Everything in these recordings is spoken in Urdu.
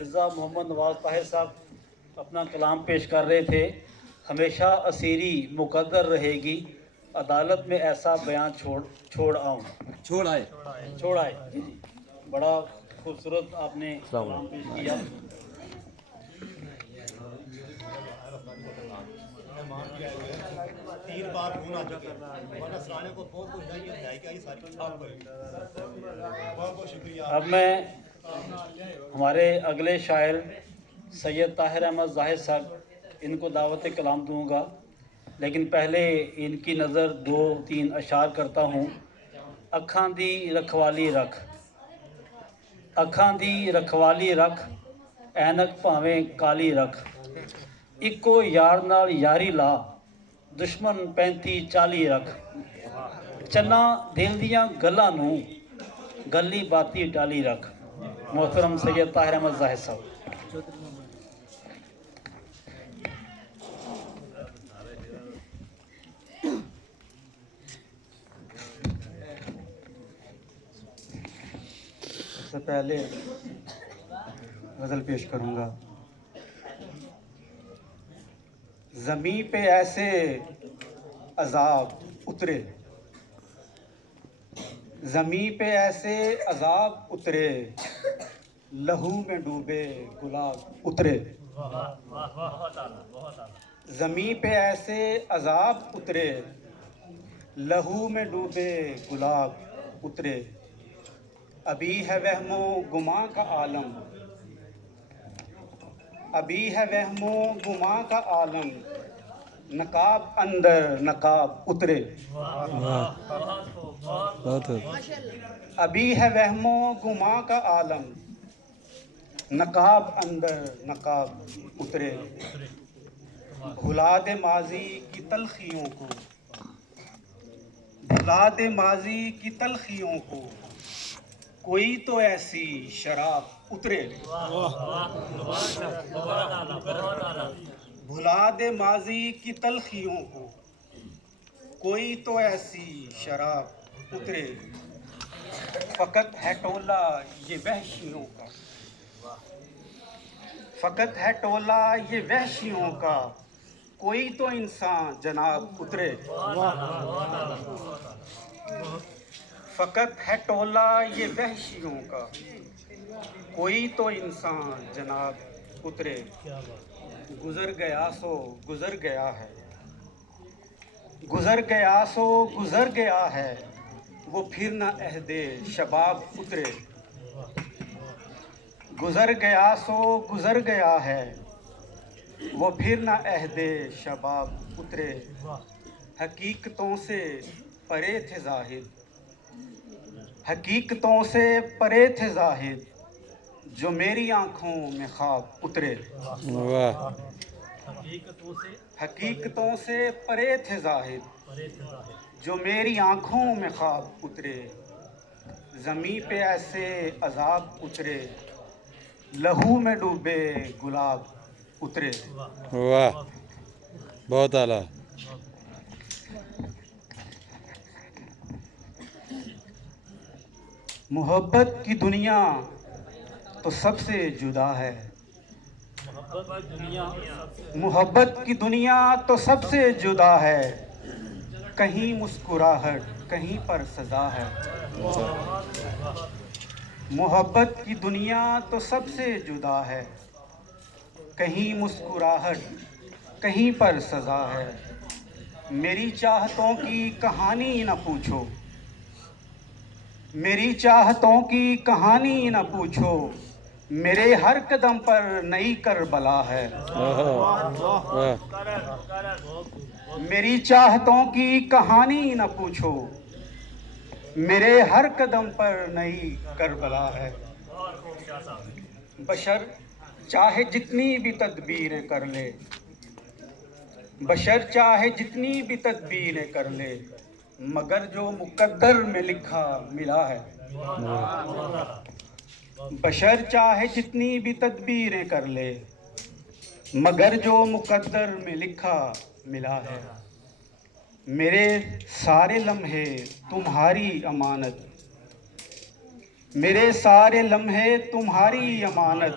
مرزا محمد نواز طاہر صاحب اپنا کلام پیش کر رہے تھے. ہمیشہ اسیری مقدر رہے گی، عدالت میں ایسا بیان چھوڑ آئے. جی بڑا خوبصورت آپ نے کلام پیش کیا. اب میں ہمارے اگلے شاعر سید طاہر احمد ظاہر صاحب ان کو دعوت کلام دوں گا، لیکن پہلے ان کی نظر 2-3 اشعار کرتا ہوں. اکھاں دی رکھوالی رکھ، اکھاں دی رکھوالی رکھ، اینک بھاویں کالی رکھ. اکو یار نال یاری لا، دشمن 35-40 رکھ. چنا دل دیاں گلاں نوں، گلی باتی ٹالی رکھ. محترم سید طاہر احمد ظاہر صاحب. سے پہلے غزل پیش کروں گا. زمیں پہ ایسے عذاب اترے، زمیں پہ ایسے عذاب اترے، لہو میں ڈوبے گلاب اترے. زمیں پہ ایسے عذاب اترے، لہو میں ڈوبے گلاب اترے. ابھی ہے وہم و گماں کا عالم، ابھی ہے وہم و گماں کا عالم، نقاب اندر نقاب اترے. ابھی ہے وہم و گماں کا عالم، نقاب اندر نقاب اترے. بھلا دے ماضی کی تلخیوں کو، بھلا دے ماضی کی تلخیوں کو، کوئی تو ایسی شراب اترے. بھلا دے ماضی کی تلخیوں کو، کوئی تو ایسی شراب اترے. فقط ہے ٹولہ یہ وحشیوں کا، فقط ہے ٹولہ یہ وحشیوں کا، کوئی تو انسان جناب اترے. فقط ہے ٹولہ یہ وحشیوں کا، کوئی تو انسان جناب اترے. گزر گیا سو گزر گیا ہے، گزر گیا سو گزر گیا ہے، وہ پھر نہ عہد شباب اترے. گزر گیا سو گزر گیا ہے، وہ پھر نہ عہد شباب اترے. حقیقتوں سے پرے تھے زاہد، حقیقتوں سے پرے تھے زاہد، جو میری آنکھوں میں خواب اترے. حقیقتوں سے پرے تھے زاہد، جو میری آنکھوں میں خواب اترے. زمیں پہ ایسے عذاب اترے، لہو میں ڈوبے گلاب اترے. واہ بہت اعلیٰ. محبت کی دنیا تو سب سے جدا ہے، محبت کی دنیا تو سب سے جدا ہے، کہیں مسکراہٹ کہیں پر سزا ہے. محبت کی دنیا تو سب سے جدا ہے، کہیں مسکراہٹ کہیں پر سزا ہے. میری چاہتوں کی کہانی نہ پوچھو، میری چاہتوں کی کہانی نہ پوچھو، میرے ہر قدم پر نئی کربلا ہے. میری چاہتوں کی کہانی نہ پوچھو، میرے ہر قدم پر نئی کربلا ہے. بشر چاہے جتنی بھی تدبیریں کر لے، بشر چاہے جتنی بھی تدبیریں کر لے، مگر جو مقدر میں لکھا ملا ہے. بشر چاہے جتنی بھی تدبیریں کر لے، مگر جو مقدر میں لکھا ملا ہے. میرے سارے لمحے تمہاری امانت، میرے سارے لمحے تمہاری امانت،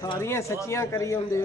ਸਾਰੀਆਂ ਸੱਚੀਆਂ ਕਰੀ ਆਉਂਦੇ ਹੋ।